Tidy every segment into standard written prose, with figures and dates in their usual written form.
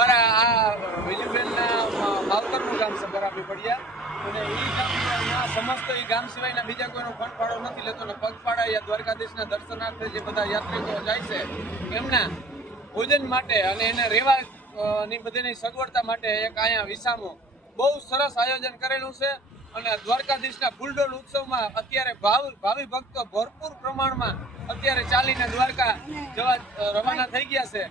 અમારા આ વિજુબેનના માવતરનું ગામ છે બરાબર પડ્યા અને એ ગામના સમસ્ત એ ગામ સિવાયના બીજા કોઈનો ફંડ નથી લેતો ને પગપાળા યા દ્વારકાધીશના દર્શનાર્થે જે બધા યાત્રિકો જાય છે એમના ભોજન માટે અને એને રહેવા ની બધીની સગવડતા માટે એક અહીંયા વિસામો બહુ સરસ આયોજન કરેલું છે અને દ્વારકાધીશના ફૂલડોલ ઉત્સવમાં અત્યારે ભાવિ ભક્તો ભરપૂર પ્રમાણમાં અત્યારે ચાલીને દ્વારકા જવા રવાના થઈ ગયા છે.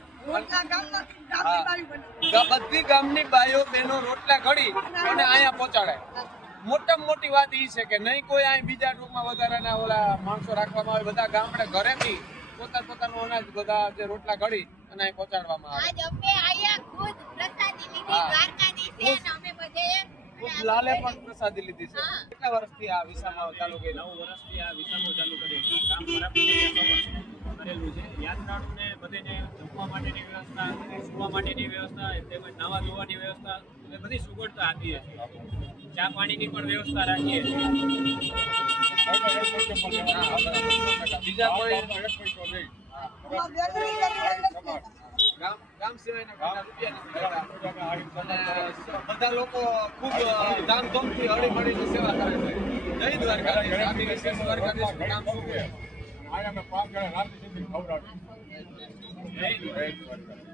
બધી ગામની બાઈઓ બહેનો રોટલા ઘડી અને અહીંયા પહોંચાડે. મોટામાં મોટી વાત એ છે કે નહીં કોઈ અહીં બીજા ટૂંકમાં વધારાના ઓલા માણસો રાખવામાં આવે, બધા ગામડે ઘરેથી પોતાનું અનાજ બધા જે રોટલા ઘડી અને અહીં પહોંચાડવામાં આવે. લાલે પણ પ્રસાદી લીધી છે. કેટલા વર્ષથી આ વિસામો ચાલુ કર્યો? 9 વર્ષથી આ વિસામો ચાલુ કર્યો છે. કામ બરાબર કરેલું છે. યાત્રાળુને બધાને જમવા માટેની વ્યવસ્થા, સુવા માટેની વ્યવસ્થા, તેમજ નાવા ધોવાની વ્યવસ્થા એ બધી સગવડતા આપીએ છીએ. ચા પાણીની પણ વ્યવસ્થા રાખીએ છીએ. બીજા કોઈ ગામ સિવાયના બધા લોકો ખૂબ ધામધૂમથી હળી મળીને સેવા કરે છે. જય દ્વારકાધીશ. આથી વિશેષ દ્વારકાધીશનું નામ શું છે? જય દ્વારકા.